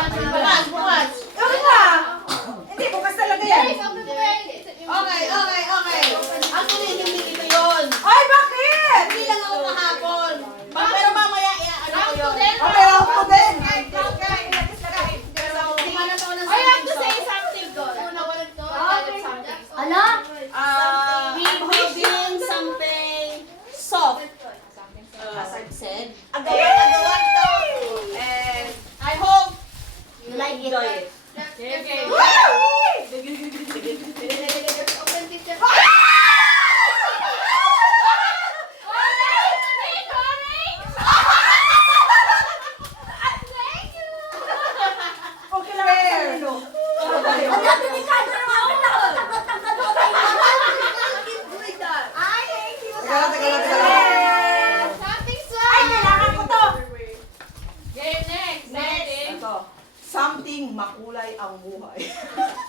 Bukas, bukas. Ikaw na. Hindi, bukas talaga yan. Okay. Ang tuloy, hindi ito yun. Ay, bakit? Hindi lang ako kahapon. Pero mamaya, ano ko yun? Okay, ako po din. I have to say something good. Ano? We holding something soft. As I've said. Agawan daw. And I hope You like it? enjoy it. Okay. Okay lang ako sa ulo. Ang delikado ng ako nakapagtanggal mo kayo. Ay, thank you. Teka. Ay, kailangan ko to. Game next. Ito. Something makulay ang buhay.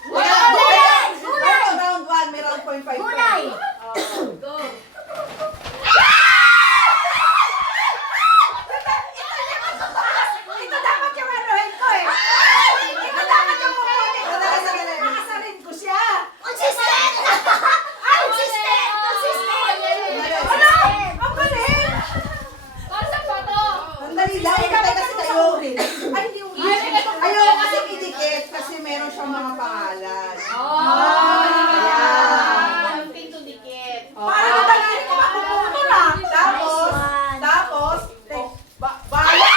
Gulay! Meron round 1, may round 0.5. Gulay! Go. Ito dapat yung anuhin ko eh. Ito dapat yung kukunin ko. Nakasarin ko siya. Consistent! Consistent! Wala! Ang galing! Para sa photo. Sandali lang, ikatay kasi tayo rin. Ay, hindi ulit. Ayaw kasi idikit kasi meron siyang mga pangalan. Something to dikit. Para madali ko mapupuno lang. Tapos, bahala!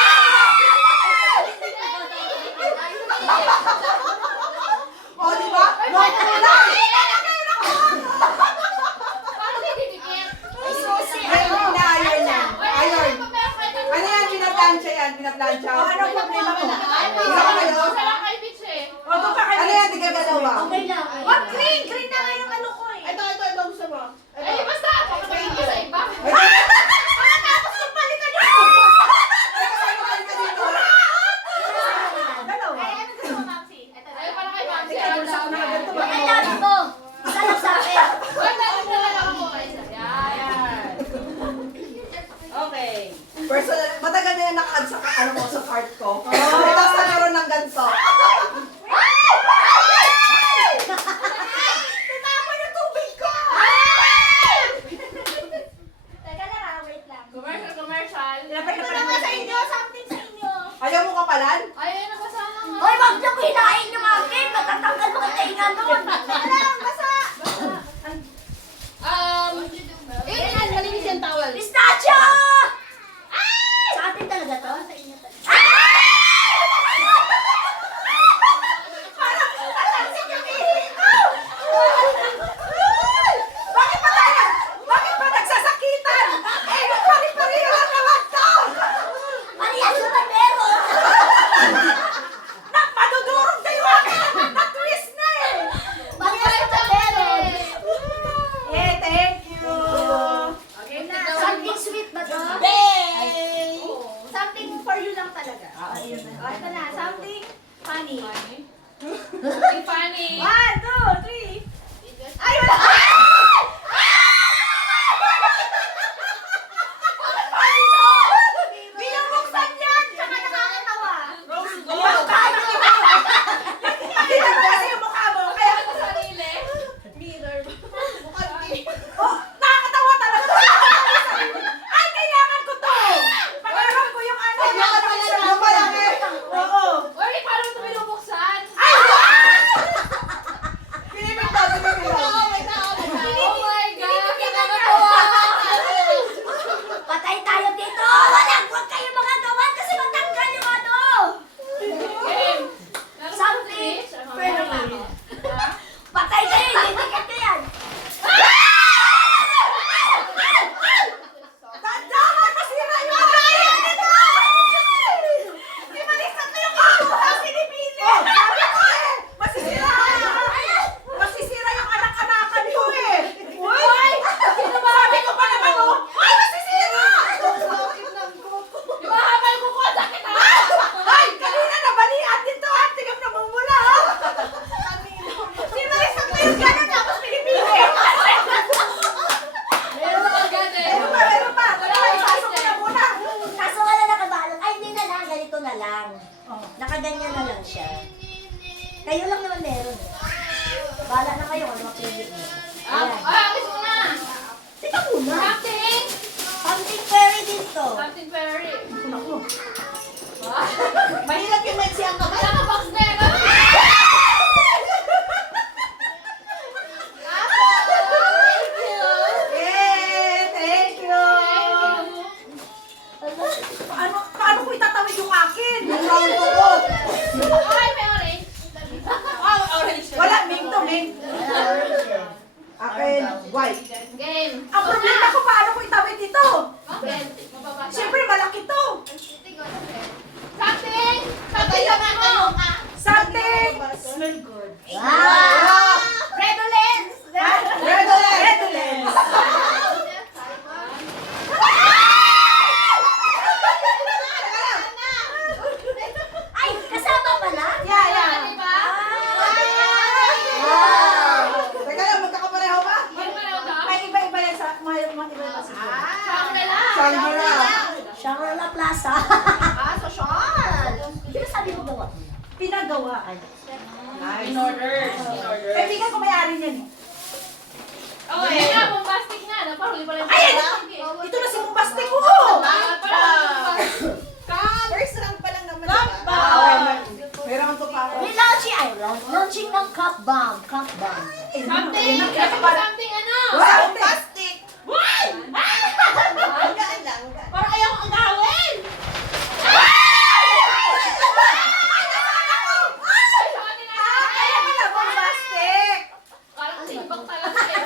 O, di ba? Makulay! Paano didikit? Ayun na, ayun na. Ayun. Ano yan? Pinaplansya yan. Pinaplansya. O, ano problema mo? Isa ka kayo? Isa lang kay Pitch eh. Ano yan? Di ka dalawa. Okay lang. Green na nga yung ano ko eh. Ito, gusto mo. Eh, basta ako naman ako sa iba. Dalawa. Ayaw pala kay Mamsi. Okay lang mo. Isa lang sa akin. Wala na lang ako. Yan. Okay. Personal, matagal na yan naka-add sa ano mo, sa cart ko. Tapos nagkaroon ng ganito. Tinapon yung tubig ko! Teka lang, wait lang. Commercial. Ito naman sa inyo, something sa inyo. Ayaw mo kapalan? Ayun na basa na nga. Hoy, wag niyo kinain yung akin. Matatanggal mo ang tainga nun. Alam, basa. Yun, malinis yung towel. Pistachio! Sa atin talaga to? Sa inyo talaga. Bakit pa nagsasakitan? Eh, pari-pariho lang naman to! Marias yung meron. Madudurog na yung akin! Na-twist na eh! Marias yung meron. Yeah, thank you! Something sweet ba to? Yay! Something for you lang talaga. Ayun na. Ito na, something funny. Something funny. 1, 2, 3. Ay, wala! Binubuksan yan! Tsaka nakakatawa. Rose Yung gold. mukha mo! Nakita mo kasi yung mukha mo, kaya Ako sarili. oh, nakakatawa talaga. Ay, kailangan ko to! Pangarap ko yung ano. Yung malaki. Oo. Uy, paano ito binubuksan? Ay! Pinipit daw, pinipit daw. May tao. ganito na lang. Oh. Nakaganyan na lang siya. Kayo lang naman meron. Bala na kayo kung ano mapili niyo. Ayan. Alis mo na. Teka muna. Something. Something fairy dito. Something very. Naku. Mahirap yung Mexi ang kamay. Wala ka box na yan. Eh, thank you. Paano ko itatawid yung akin? Ang round ko po. Ay, may orange. Wow, orange. Wala, mint to, mint. Akin, white. Game. Ang problema ko, paano ko itawid dito? Bakit? Mababasa. Siyempre, malaki to. Something. Tayo na, tayo ka. Something. Smell good. Wow! Redolence. Redolence. Ay, kasama pala? Yeah, yeah. Diba? Wow! Teka lang, magkakapareho ba? Ano ba raw daw? May iba-iba yan sa, may iba-iba sa Shangri-La. Shangri-La. Shangri-La Plaza. Social. Sino sabi mo gawa? Pinagawa. In order. Kaibigan ko may-ari niyan eh. Okay, yan na, bombastic na. Napahuli pala. Ay, ito na si Bombastic ko. First round pa lang naman. Kapa. Meron to pa ako. May launching, ay, launching ng cup bomb. Cup bomb. Something. Something ano? Wow. Plastic. Ang gaan lang. Parang ayaw kong agawin. Kaya pala, Bombastic. Parang sibak talaga eh.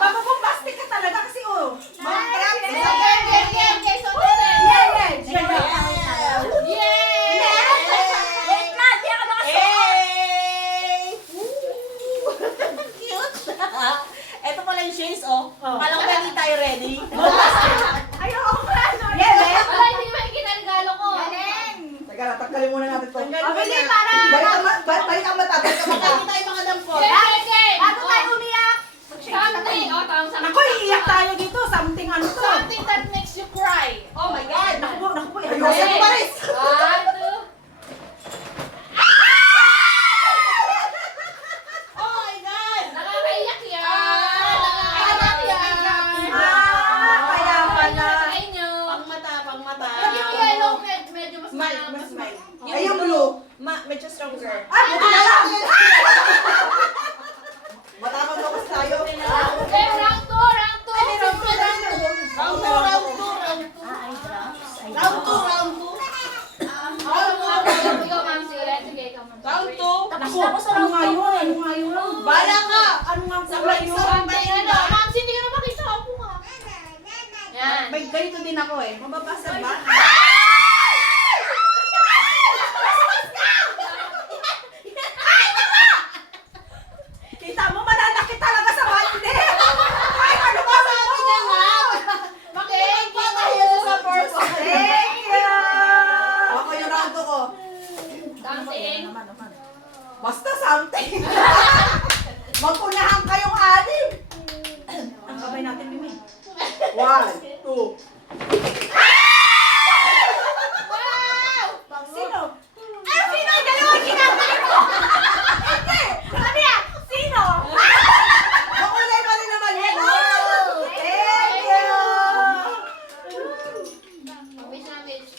Mapabombastic ka talaga kasi oh. Wait lang, di ako nakasuot. Cute. Ito pala yung shades, oh. Oh. Kala ko hindi tayo ready. Wala, hindi naman ikinarigalo ko. Teka lang, tanggalin muna natin to. Mabili para. Balik ang mata. Balik ang mata. Hindi tayo makadampot. Game, game. Bago tayo umiyak. Something. Oh, tama sa Naku, iiyak tayo dito. Something ano to. Something that makes you cry. Oh my God. Naku po, naku po. Ayusin mo, Paris. 1, 2. Oh my God. Nakakaiyak yan. Nakakaiyak yan. Kaya pala. Sa inyo. Pangmata, pangmata. Yung yellow, medyo mas Smile, mas smile. Yung Ay, yung blue. Medyo stronger. Ah, buti na lang. Matapang mo kasi tayo. Okay, round 2, round 2. Round 2. Ah, ay, drops. Ay, Round 2, drops. round 2. Ikaw, ma'am, sige. Sige, ikaw, ma'am. Round 2. Tapos na ako sa Ano round nga yun? Ano nga yun? Bala ka. Ano nga Sa kulay right yun? side. Something ano. Ma'am, hindi ko na makita ako ka. Yan. May ganito din ako eh. Mababasa ba? Kita mo, mananakit talaga sa balde. Ay, ano ba sa Sabi niya nga. Makikipagpatayo sa purpose. Thank you. Ako yung round 2 ko. Something. Basta something. Magpunahan kayong anim. Ang kamay natin, Mimi. 1, 2. Sino? Ay, sino yung dalawang kinakay mo? Hindi. Sabi niya, sino? Makulay pa rin naman yun. Thank you. Wish na wish.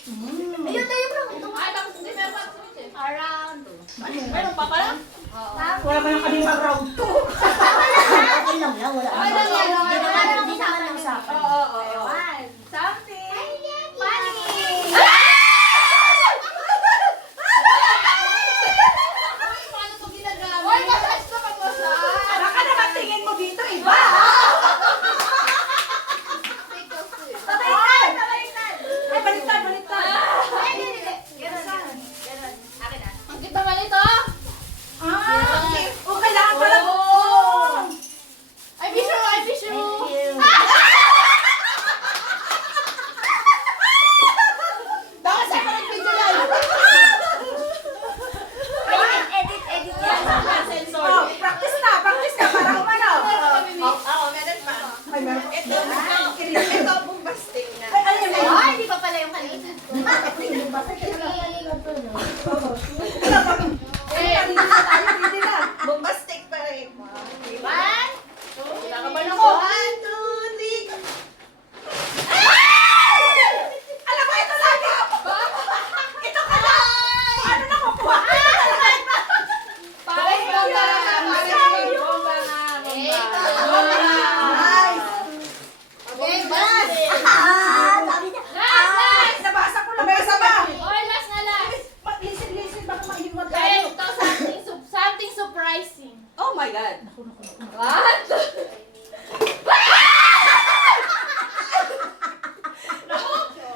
Ayun na yung round two. Ay, tapos hindi meron pa sa wish eh. Around. Meron pa pala? Wala ba yung kanina round 2? Okay lang yan, wala. Okay lang yan. Hindi naman ang usapan. One. Something. Funny. Paano ito ginagamit? Oy, massage na pag-massage. Baka naman tingin mo dito, iba. Baliktad. Baliktad. Ay, baliktad, baliktad. Hindi. Ganon. Ganon. Akin na. Ang kita ba nito? Oh, kailangan pala. Oh. Oh. Ay, wish you. Ay, wish you. Thank you. my God. What?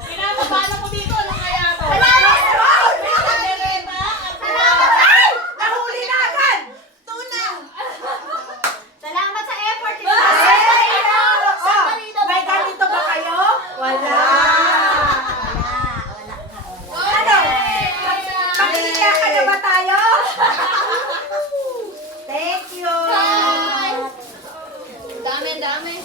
Kinakabala ko dito. Ano kaya to? Salamat! Kaldereta. Salamat! Ay! Nahuli na agad! Tuna. Salamat sa effort. May ganito ba kayo? Wala! Wala na. Ano? Pakikiya ka na ba tayo? Thank you! Dami, dami.